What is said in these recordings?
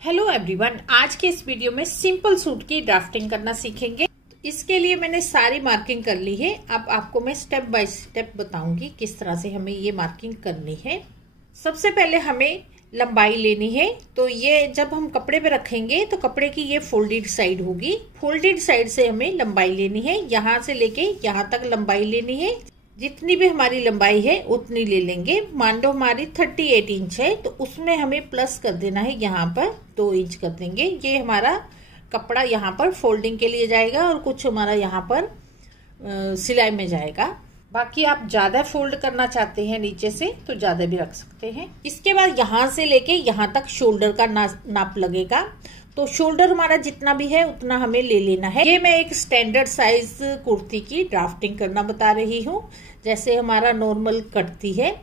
Hello everyone, आज के इस वीडियो में सिंपल सूट की ड्राफ्टिंग करना सीखेंगे। इसके लिए मैंने सारी मार्किंग कर ली है। अब आपको मैं स्टेप बाय स्टेप बताऊंगी किस तरह से हमें ये मार्किंग करनी है। सबसे पहले हमें लंबाई लेनी है। तो ये जब हम कपड़े पे रखेंगे तो कपड़े की ये फोल्डेड साइड होगी। फोल्डेड साइड से हमें लंबाई लेनी है। यहाँ से लेके यहाँ तक लंबाई लेनी है। जितनी भी हमारी लंबाई है उतनी ले लेंगे। मान लो हमारी 38 इंच है तो उसमें हमें प्लस कर देना है, यहाँ पर 2 इंच कर देंगे। ये हमारा कपड़ा यहाँ पर फोल्डिंग के लिए जाएगा और कुछ हमारा यहाँ पर सिलाई में जाएगा। बाकी आप ज्यादा फोल्ड करना चाहते हैं नीचे से तो ज्यादा भी रख सकते हैं। इसके बाद यहाँ से लेके यहाँ तक शोल्डर का नाप लगेगा। तो शोल्डर हमारा जितना भी है उतना हमें ले लेना है। ये मैं एक स्टैंडर्ड साइज कुर्ती की ड्राफ्टिंग करना बता रही हूँ। जैसे हमारा नॉर्मल कटती है,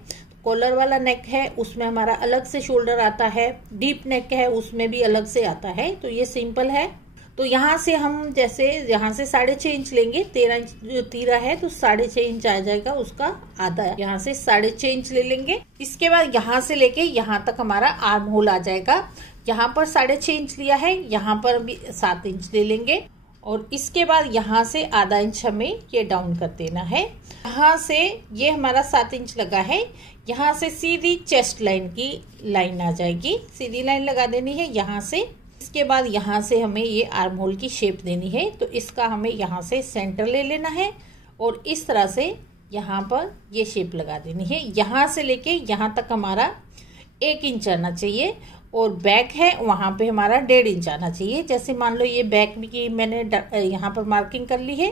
कॉलर वाला नेक है उसमें हमारा अलग से शोल्डर आता है, डीप नेक है उसमें भी अलग से आता है। तो ये सिंपल है। तो यहाँ से हम जैसे यहाँ से 6.5 इंच लेंगे। 13 इंच जो तीरा है तो 6.5 इंच आ जाएगा, उसका आधा यहाँ से 6.5 इंच ले लेंगे। इसके बाद यहाँ से लेके यहाँ तक हमारा आर्म होल आ जाएगा। यहाँ पर 6.5 इंच लिया है, यहाँ पर भी 7 इंच ले लेंगे और इसके बाद यहाँ से आधा इंच हमें ये डाउन कर देना है। यहाँ से ये हमारा 7 इंच लगा है, यहाँ से सीधी चेस्ट लाइन की लाइन आ जाएगी। सीधी लाइन लगा देनी है यहाँ से। इसके बाद यहाँ से हमें ये आर्म होल की शेप देनी है। तो इसका हमें यहाँ से सेंटर ले लेना है और इस तरह से यहाँ पर ये शेप लगा देनी है। यहाँ से लेके यहाँ तक हमारा 1 इंच आना चाहिए और बैक है वहां पे हमारा 1.5 इंच आना चाहिए। जैसे मान लो ये बैक की मैंने यहाँ पर मार्किंग कर ली है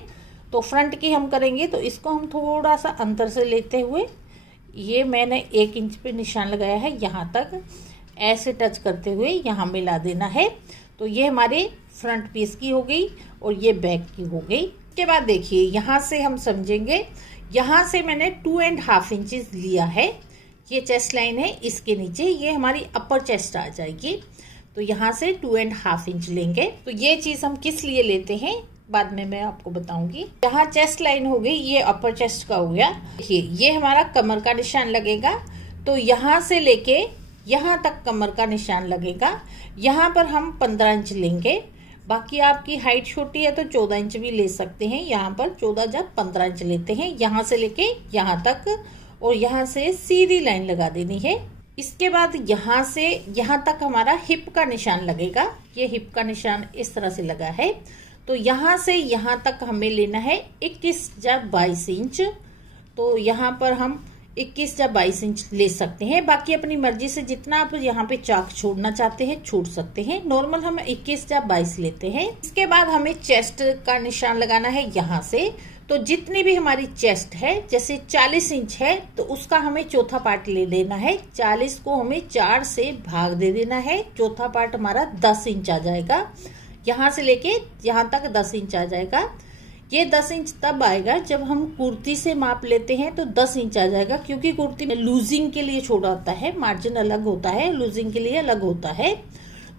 तो फ्रंट की हम करेंगे तो इसको हम थोड़ा सा अंतर से लेते हुए ये मैंने 1 इंच पे निशान लगाया है, यहाँ तक ऐसे टच करते हुए यहाँ मिला देना है। तो ये हमारे फ्रंट पीस की हो गई और ये बैक की हो गई। इसके बाद देखिए यहाँ से हम समझेंगे, यहाँ से मैंने 2.5 इंचेस लिया है। ये चेस्ट लाइन है, इसके नीचे ये हमारी अपर चेस्ट आ जाएगी। तो यहाँ से 2.5 इंच लेंगे। तो ये चीज हम किस लिए लेते हैं बाद में मैं आपको बताऊंगी। यहाँ चेस्ट लाइन हो गई, ये अपर चेस्ट का हो गया। देखिए ये हमारा कमर का निशान लगेगा। तो यहाँ से लेके यहाँ तक कमर का निशान लगेगा। यहाँ पर हम 15 इंच लेंगे। बाकी आपकी हाइट छोटी है तो 14 इंच भी ले सकते हैं। यहाँ पर 14 जब 15 इंच लेते हैं यहाँ से लेके यहाँ तक और यहाँ से सीधी लाइन लगा देनी है। इसके बाद यहाँ से यहाँ तक हमारा हिप का निशान लगेगा। ये हिप का निशान इस तरह से लगा है। तो यहाँ से यहाँ तक हमें लेना है 21 या 22 इंच। तो यहाँ पर हम 21 या 22 इंच ले सकते हैं। बाकी अपनी मर्जी से जितना आप यहाँ पे चाक छोड़ना चाहते हैं छोड़ सकते हैं। नॉर्मल हम 21 या 22 लेते हैं। इसके बाद हमें चेस्ट का निशान लगाना है यहाँ से। तो जितनी भी हमारी चेस्ट है, जैसे 40 इंच है तो उसका हमें चौथा पार्ट ले लेना है। 40 को हमें 4 से भाग दे देना है। चौथा पार्ट हमारा 10 इंच आ जाएगा। यहाँ से लेके यहाँ तक 10 इंच आ जाएगा। ये 10 इंच तब आएगा जब हम कुर्ती से माप लेते हैं तो 10 इंच आ जाएगा, क्योंकि कुर्ती में लूजिंग के लिए छोड़ा होता है, मार्जिन अलग होता है, लूजिंग के लिए अलग होता है।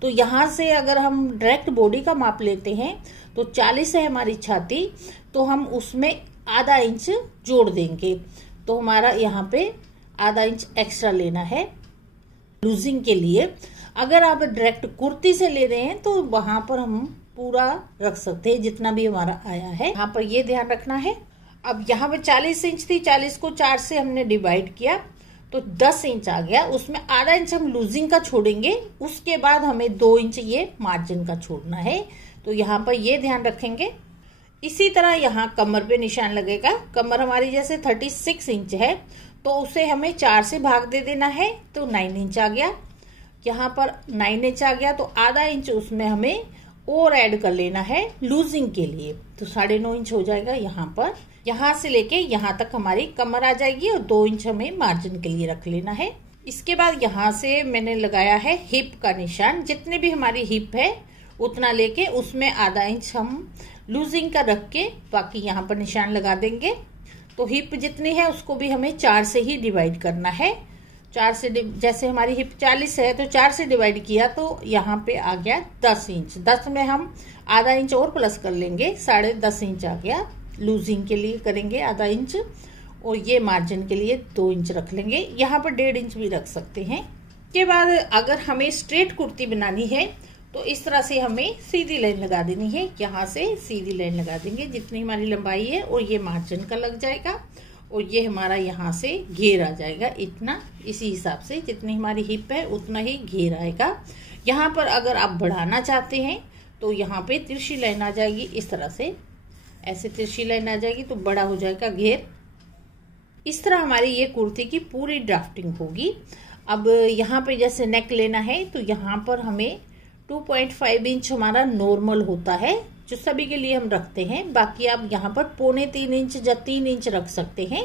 तो यहाँ से अगर हम डायरेक्ट बॉडी का माप लेते हैं तो 40 है हमारी छाती, तो हम उसमें आधा इंच जोड़ देंगे। तो हमारा यहाँ पे आधा इंच एक्स्ट्रा लेना है लूजिंग के लिए। अगर आप डायरेक्ट कुर्ती से ले रहे हैं तो वहां पर हम पूरा रख सकते हैं जितना भी हमारा आया है। यहाँ पर ये ध्यान रखना है। अब यहाँ पे 40 इंच थी, 40 को 4 से हमने डिवाइड किया तो 10 इंच आ गया। उसमें आधा इंच हम लूजिंग का छोड़ेंगे। उसके बाद हमें 2 इंच ये मार्जिन का छोड़ना है। तो यहाँ पर ये ध्यान रखेंगे। इसी तरह यहाँ कमर पे निशान लगेगा। कमर हमारी जैसे 36 इंच है तो उसे हमें 4 से भाग दे देना है। तो 9 इंच आ गया। यहाँ पर 9 इंच आ गया तो आधा इंच उसमें हमें और ऐड कर लेना है लूजिंग के लिए। तो 9.5 इंच हो जाएगा यहाँ पर। यहाँ से लेके यहाँ तक हमारी कमर आ जाएगी और 2 इंच हमें मार्जिन के लिए रख लेना है। इसके बाद यहाँ से मैंने लगाया है हिप का निशान। जितनी भी हमारी हिप है उतना लेके उसमें आधा इंच हम लूजिंग का रख के बाकी यहाँ पर निशान लगा देंगे। तो हिप जितनी है उसको भी हमें 4 से ही डिवाइड करना है। 4 से जैसे हमारी हिप 40 है तो 4 से डिवाइड किया तो यहाँ पे आ गया 10 इंच। 10 में हम आधा इंच और प्लस कर लेंगे, 10.5 इंच आ गया। लूजिंग के लिए करेंगे आधा इंच और ये मार्जिन के लिए 2 इंच रख लेंगे। यहाँ पर 1.5 इंच भी रख सकते हैं। उसके बाद अगर हमें स्ट्रेट कुर्ती बनानी है तो इस तरह से हमें सीधी लाइन लगा देनी है। यहाँ से सीधी लाइन लगा देंगे जितनी हमारी लंबाई है, और ये मार्जिन का लग जाएगा, और ये हमारा यहाँ से घेर आ जाएगा इतना। इसी हिसाब से जितनी हमारी हिप है उतना ही घेर आएगा। यहाँ पर अगर आप बढ़ाना चाहते हैं तो यहाँ पे तिरछी लाइन आ जाएगी, इस तरह से ऐसे तिरछी लाइन आ जाएगी तो बड़ा हो जाएगा घेर। इस तरह हमारी ये कुर्ती की पूरी ड्राफ्टिंग होगी। अब यहाँ पे जैसे नेक लेना है तो यहाँ पर हमें 2.5 इंच हमारा नॉर्मल होता है जो सभी के लिए हम रखते हैं। बाकी आप यहाँ पर 2.25 इंच या 3 इंच रख सकते हैं।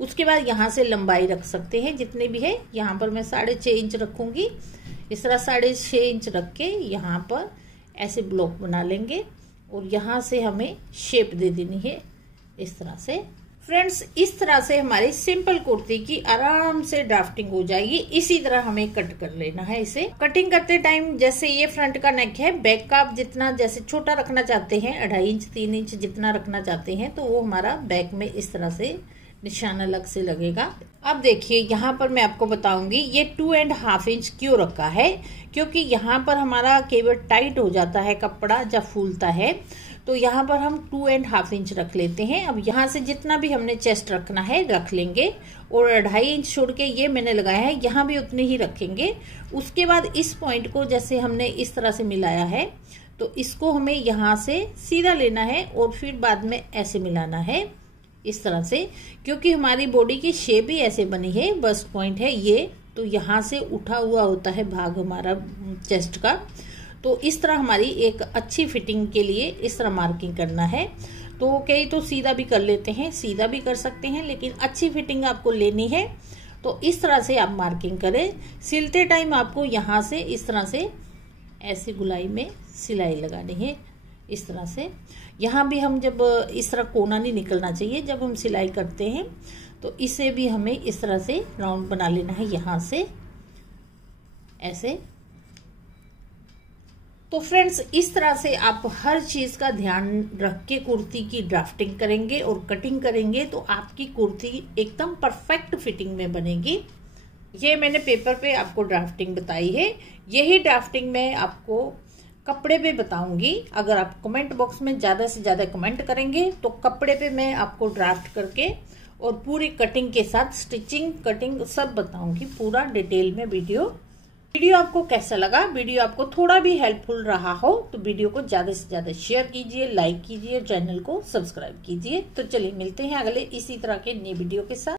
उसके बाद यहाँ से लंबाई रख सकते हैं जितने भी है। यहाँ पर मैं 6.5 इंच रखूंगी। इस तरह 6.5 इंच रख के यहाँ पर ऐसे ब्लॉक बना लेंगे, और यहाँ से हमें शेप दे देनी है इस तरह से। फ्रेंड्स, इस तरह से हमारी सिंपल कुर्ती की आराम से ड्राफ्टिंग हो जाएगी। इसी तरह हमें कट कर लेना है इसे। कटिंग करते टाइम जैसे ये फ्रंट का नेक है, बैक का आप जितना जैसे छोटा रखना चाहते हैं, 2.5 इंच 3 इंच जितना रखना चाहते हैं, तो वो हमारा बैक में इस तरह से निशान अलग से लगेगा। अब देखिए यहाँ पर मैं आपको बताऊंगी ये 2.5 इंच क्यों रखा है, क्योंकि यहाँ पर हमारा केवल टाइट हो जाता है कपड़ा जब फूलता है, तो यहाँ पर हम 2.5 इंच रख लेते हैं। अब यहाँ से जितना भी हमने चेस्ट रखना है रख लेंगे, और 2.5 इंच छोड़ के ये मैंने लगाया है, यहाँ भी उतने ही रखेंगे। उसके बाद इस पॉइंट को जैसे हमने इस तरह से मिलाया है, तो इसको हमें यहाँ से सीधा लेना है और फिर बाद में ऐसे मिलाना है इस तरह से, क्योंकि हमारी बॉडी की शेप ही ऐसे बनी है। बस्ट पॉइंट है ये, तो यहाँ से उठा हुआ होता है भाग हमारा चेस्ट का। तो इस तरह हमारी एक अच्छी फिटिंग के लिए इस तरह मार्किंग करना है। तो कई तो सीधा भी कर लेते हैं, सीधा भी कर सकते हैं, लेकिन अच्छी फिटिंग आपको लेनी है तो इस तरह से आप मार्किंग करें। सिलते टाइम आपको यहाँ से इस तरह से ऐसी गुलाई में सिलाई लगानी है इस तरह से। यहाँ भी हम जब इस तरह कोना नहीं निकलना चाहिए जब हम सिलाई करते हैं, तो इसे भी हमें इस तरह से राउंड बना लेना है यहाँ से ऐसे। तो फ्रेंड्स, इस तरह से आप हर चीज का ध्यान रख के कुर्ती की ड्राफ्टिंग करेंगे और कटिंग करेंगे तो आपकी कुर्ती एकदम परफेक्ट फिटिंग में बनेगी। ये मैंने पेपर पे आपको ड्राफ्टिंग बताई है, यही ड्राफ्टिंग मैं आपको कपड़े पे बताऊंगी। अगर आप कमेंट बॉक्स में ज्यादा से ज्यादा कमेंट करेंगे तो कपड़े पे मैं आपको ड्राफ्ट करके और पूरी कटिंग के साथ स्टिचिंग कटिंग सब बताऊंगी, पूरा डिटेल में वीडियो आपको कैसा लगा, वीडियो आपको थोड़ा भी हेल्पफुल रहा हो तो वीडियो को ज्यादा से ज्यादा शेयर कीजिए, लाइक कीजिए, चैनल को सब्सक्राइब कीजिए। तो चलिए मिलते हैं अगले इसी तरह के नए वीडियो के साथ।